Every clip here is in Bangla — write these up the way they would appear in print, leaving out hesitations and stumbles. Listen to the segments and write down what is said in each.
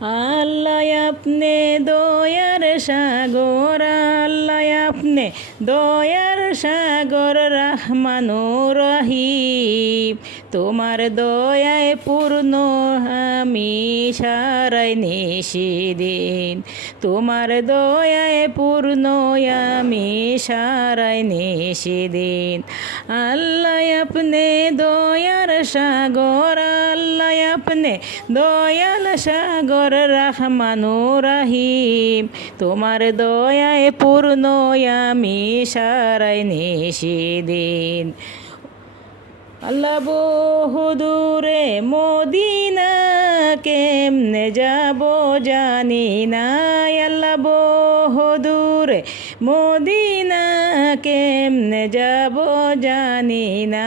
আল্লাহ আপনি দয়ার সাগর, আল্লাহ আপনি দয়ার সাগর, রহমানুর রহিম। তোমার দয়ায় পূর্ণ আমি সারাই নিশিদিন, তোমার দয়ায় পূর্ণ আমি সারাই নিশিদিন। আল্লাহ আপনি দয়ার সাগর, আল্লাহ আপনি দয়াল সাগর, রহমানুর রহিম। তোমার দয়ায় পূর্ণ আমি সারাই নিশিদিন। আল্লাহ বহুদূরে মদিনা কেমনে যাব জানি না, আল্লাহ বহুদূরে মদিনা কেমনে যাব জানি না।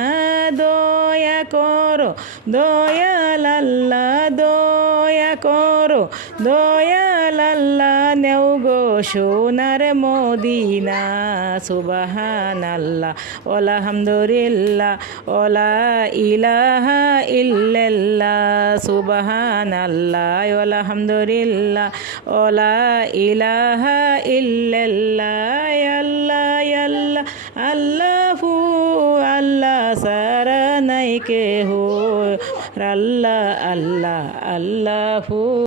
দয়া করো দয়াল আল্লাহ, দয়া করো দয়াল আল্লাহ, নেও গো সোনার মদিনা। সুবহানাল্লাহ আলহামদুলিল্লাহ ওলা ইলাহা ইল্লাল্লাহ, সুবহানাল্লাহ আলহামদুলিল্লাহ ওলা ইলাহা ইল্লাল্লাহ। আল্লাহ আল্লাহ আল্লাহু আল্লাহ সারা নাই কেহু, আল্লাহ আল্লাহ আল্লাহু।